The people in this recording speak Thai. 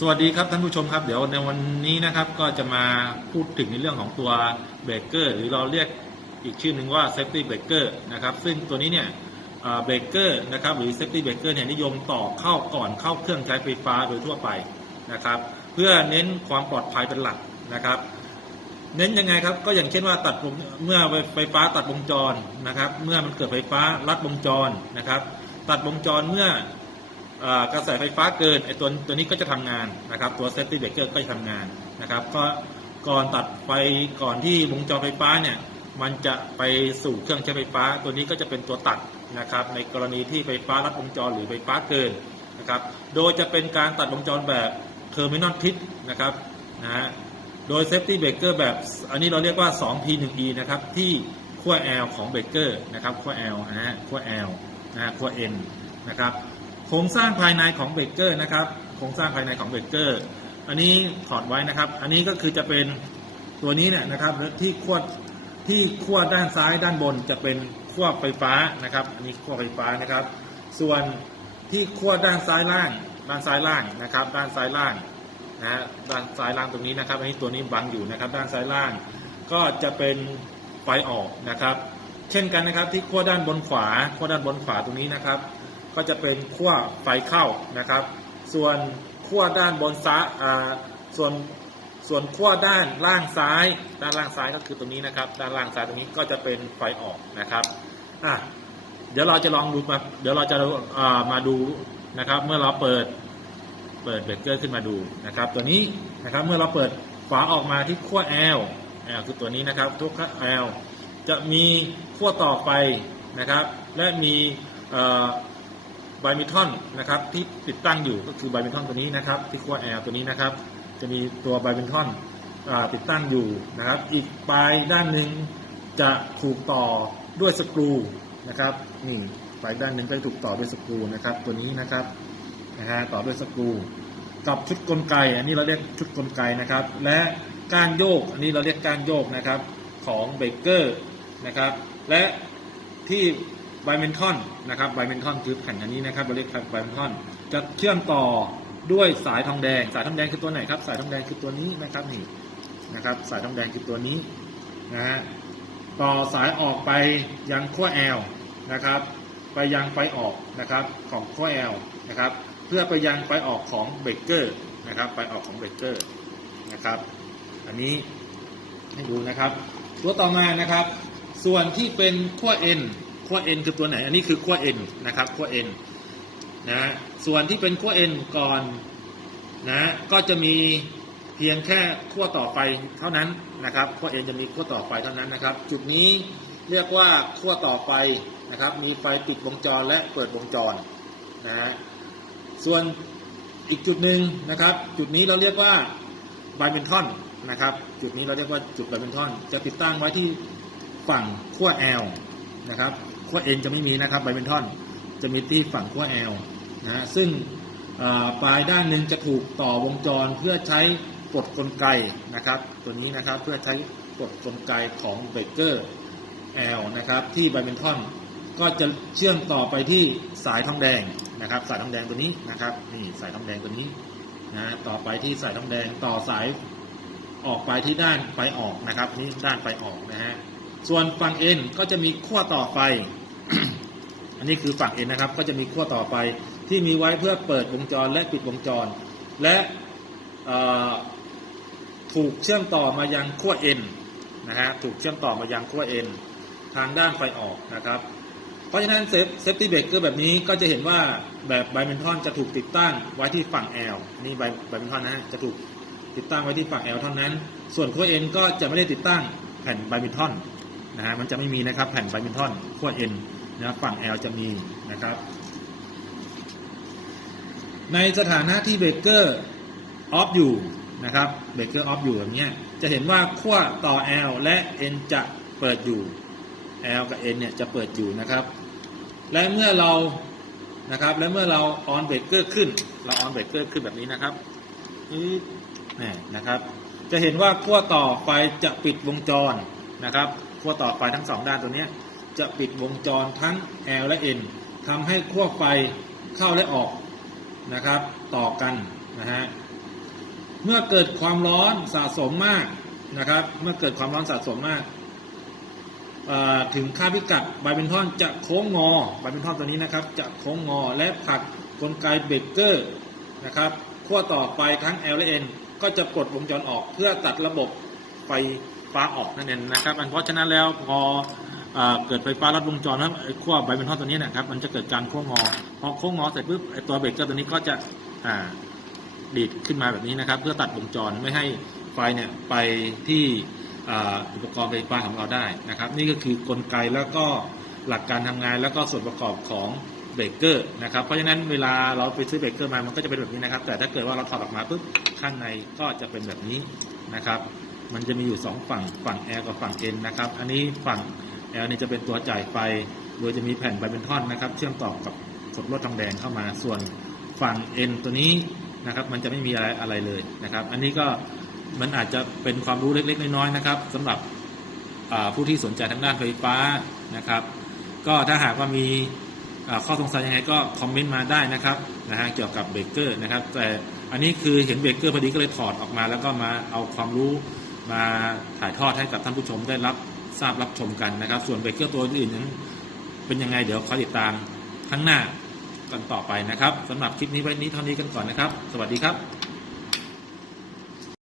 สวัสดีครับท่านผู้ชมครับเดี๋ยวในวันนี้นะครับก็จะมาพูดถึงในเรื่องของตัวเบรกเกอร์หรือเราเรียกอีกชื่อหนึ่งว่า safety breaker นะครับซึ่งตัวนี้เนี่ยเบรกเกอร์นะครับหรือ safety breaker เนี่ยนิยมต่อเข้าก่อนเข้าเครื่องใช้ไฟฟ้าโดยทั่วไปนะครับเพื่อเน้นความปลอดภัยเป็นหลักนะครับเน้นยังไงครับก็อย่างเช่นว่าตัดเมื่อไฟฟ้าตัดวงจรนะครับ เมื่อมันเกิดไฟฟ้าลัดวงจรนะครับ ตัดวงจรเมื่อ กระแสไฟฟ้าเกินไอ้ตัวตัวนี้ก็จะทำงานนะครับ ตัว safety breaker ก็จะทำงานนะครับ ก็ก่อนตัดไฟก่อนที่วงจรไฟฟ้าเนี่ยมันจะไปสู่เครื่องใช้ไฟฟ้า ตัวนี้ก็จะเป็นตัวตัดนะครับ ในกรณีที่ไฟฟ้าลัดวงจรหรือไฟฟ้าเกินนะครับ โดยจะเป็นการตัดวงจรแบบ terminal pit นะครับนะฮะโดย safety breaker แบบอันนี้เราเรียกว่า 2P1E นะครับที่ขั้ว L ของเบรกเกอร์นะครับขั้ว L นะฮะขั้ว L นะฮะขั้ว N นะครับ โครงสร้างภายในของเบรกเกอร์นะครับ โครงสร้างภายในของเบรกเกอร์ อันนี้ถอดไว้นะครับ อันนี้ก็คือจะเป็นตัวนี้เนี่ยนะครับที่ขั้วที่ขั้วด้านซ้ายด้านบนจะเป็นขั้วไฟฟ้านะครับ อันนี้ขั้วไฟฟ้านะครับ ส่วนที่ขั้วด้านซ้ายล่าง ด้านซ้ายล่างนะครับ ด้านซ้ายล่างนะฮะด้านซ้ายล่างตรงนี้นะครับ อันนี้ตัวนี้บังอยู่นะครับ ด้านซ้ายล่าง ก็จะเป็นไฟออกนะครับ เช่นกันนะครับที่ขั้วด้านบนขวาขั้วด้านบนขวาตรงนี้นะครับ ก็จะเป็นขั้วไฟเข้านะครับ ส่วนขั้วด้านบนซ้ายส่วนส่วนขั้วด้านล่างซ้าย ด้านล่างซ้ายก็คือตรงนี้นะครับ ด้านล่างซ้ายตรงนี้ก็จะเป็นไฟออกนะครับอะเดี๋ยวเราจะลองดูมาเดี๋ยวเราจะามาดูนะครับ เมื่อเราเปิดเปิดเบรกเกอร์ขึ้นมาดูนะครับ ตัวนี้นะครับเมื่อเราเปิดฝาออกมาที่ขั้ว L L คือตัวนี้นะครับทุกขั้ว L จะมีขั้วต่อไฟนะครับ และมีอ่อไบมิทอนนะครับที่ติดตั้งอยู่ก็คือไบมิทอนตัวนี้นะครับที่ขั้วแอร์ตัวนี้นะครับ จะมีตัวไบมิทอนติดตั้งอยู่นะครับ อีกปลายด้านหนึ่งจะถูกต่อด้วยสกรูนะครับนี่ปลายด้านหนึ่งก็จะถูกต่อด้วยสกรูนะครับ ตัวนี้นะครับนะฮะต่อด้วยสกรู กับชุดกลไก อันนี้เราเรียกชุดกลไกนะครับ และก้านโยก อันนี้เราเรียกก้านโยกนะครับของเบรกเกอร์นะครับ และที่ ไบเมนทอนนะครับไบเมนทอนคือแผ่นอันนี้นะครับเราเรียกไบเมนทอนจะเชื่อมต่อด้วยสายทองแดง สายทองแดงคือตัวไหนครับ สายทองแดงคือตัวนี้นะครับนี่นะครับ สายทองแดงคือตัวนี้นะฮะต่อสายออกไปยังขั้ว L นะครับ ไปยังไฟออกนะครับของขั้ว L นะครับ เพื่อไปยังไฟออกของเบรกเกอร์นะครับไฟออกของเบรกเกอร์นะครับ อันนี้ให้ดูนะครับ ตัวต่อมานะครับ ส่วนที่เป็นขั้ว N ขั้ว N คือตัวไหน อันนี้คือขั้ว N นะครับขั้ว N นะส่วนที่เป็นขั้ว N ก่อนนะก็จะมีเพียงแค่ขั้วต่อไฟเท่านั้นนะครับขั้ว N จะมีขั้วต่อไฟเท่านั้นนะครับ จุดนี้เรียกว่าขั้วต่อไฟนะครับ มีไฟติดวงจรและเปิดวงจรนะฮะส่วนอีกจุดหนึ่งนะครับ จุดนี้เราเรียกว่าไบเมนทอนนะครับ จุดนี้เราเรียกว่าจุดไบเมนทอนจะติดตั้งไว้ที่ฝั่งขั้ว L นะครับ ขั้ว N จะไม่มีนะครับไบเมนทอนจะมีที่ฝั่งขั้ว L นะฮะซึ่งปลายด้านหนึ่งจะถูกต่อวงจรเพื่อใช้กดกลไกนะครับ ตัวนี้นะครับเพื่อใช้กดกลไกของเบรกเกอร์ L นะครับ ที่ไบเมนทอนก็จะเชื่อมต่อไปที่สายทองแดงนะครับ สายทองแดงตัวนี้นะครับนี่สายทองแดงตัวนี้นะต่อไปที่สายทองแดงต่อสายออกไปที่ด้านไฟออกนะครับนี่ด้านไฟออกนะฮะ ส่วนฝั่ง N ก็จะมีขั้วต่อไฟอันนี้คือฝั่ง N นนะครับ ก็จะมีขั้วต่อไฟที่มีไว้เพื่อเปิดวงจรและปิดวงจร และถูกเชื่อมต่อมายังขั้ว N นนะฮะถูกเชื่อมต่อมายังขั้ว N ทางด้านไฟออกนะครับ เพราะฉะนั้นเซฟตี้เบรกเกอร์แบบนี้ก็จะเห็นว่าแบบไบเมนทอนจะถูกติดตั้งไว้ที่ฝั่ง L นี่ไบไบเมนทอนนะฮะจะถูกติดตั้งไว้ที่ฝั่ง L เท่านั้น ส่วนขั้ว N ก็จะไม่ได้ติดตั้งแผ่นไบเมนทอน นะฮะมันจะไม่มีนะครับแผ่นไบมินทอนขั้ว N นนะฝั่ง L จะมีนะครับ ในสถานะที่เบรกเกอร์ออฟอยู่นะครับเบรกเกอร์ออฟอยู่แบบนี้จะเห็นว่าขั้วต่อ L และ N จะเปิดอยู่ L กับ N เนี่ยจะเปิดอยู่นะครับ และเมื่อเรานะครับ และเมื่อเราออนเบรกเกอร์ขึ้น เราออนเบรกเกอร์ขึ้นแบบนี้นะครับนี่นะครับ จะเห็นว่าขั้วต่อไฟจะปิดวงจรนะครับ ขั้วต่อไฟทั้งสองด้านตัวนี้จะปิดวงจรทั้ง L และ N ทำให้ขั้วไฟเข้าและออกนะครับ ต่อกันนะฮะเมื่อเกิดความร้อนสะสมมากนะครับ เมื่อเกิดความร้อนสะสมมากถึงค่าพิกัดไบเบนทอนจะโค้งงอไบเบนทอนตัวนี้นะครับ จะโค้งงอและผลักกลไกเบรกเกอร์นะครับขั้วต่อไปทั้ง L และ N ก็จะปลดวงจรออกเพื่อตัดระบบไฟ ฟ้าออกนั่นเองนะครับอันเพราะฉะนั้นแล้วพอเอเกิดไฟฟ้าลัดวงจรแล้วไอ้ขั้วไบเบนทอนตัวนี้นะครับ มันจะเกิดการโค้งงอ พอโค้งงอเสร็จปุ๊บไอ้ตัวเบรกเกอร์ตัวนี้ก็จะดีดขึ้นมาแบบนี้นะครับ เพื่อตัดวงจรไม่ให้ไฟเนี่ยไปที่อุปกรณ์ไฟฟ้าของเราได้นะครับ นี่ก็คือกลไกแล้วก็หลักการทำงานแล้วก็ส่วนประกอบของเบรกเกอร์นะครับ เพราะฉะนั้นเวลาเราไปซื้อเบรกเกอร์มามันก็จะเป็นแบบนี้นะครับ แต่ถ้าเกิดว่าเราถอดออกมาปุ๊บข้างในก็จะเป็นแบบนี้นะครับ มันจะมีอยู่สองฝั่งฝั่ง L กับฝั่ง N นะครับ อันนี้ฝั่ง L นี่จะเป็นตัวจ่ายไฟ โดยจะมีแผ่นไบเป็นท่อนนะครับ เชื่อมต่อกับกดลวดทองแดงเข้ามา ส่วนฝั่ง N ตัวนี้นะครับ มันจะไม่มีอะไรอะไรเลยนะครับ อันนี้ก็มันอาจจะเป็นความรู้เล็ก ๆ น้อยๆนะครับสำหรับผู้ที่สนใจทางด้านไฟฟ้านะครับ ก็ถ้าหากว่ามีข้อสงสัยยังไงก็คอมเมนต์มาได้นะครับนะฮะเกี่ยวกับเบรกเกอร์นะครับ แต่อันนี้คือเห็นเบรกเกอร์พอดีก็เลยถอดออกมา แล้วก็มาเอาความรู้ มาถ่ายทอดให้กับท่านผู้ชมได้รับทราบรับชมกันนะครับ ส่วนเบรกเกอร์ตัวอื่นนั้น เป็นยังไงเดี๋ยวคอยติดตามข้างหน้ากันต่อไปนะครับสำหรับคลิปนี้ไว้นี้เท่านี้กันก่อนนะครับ สวัสดีครับ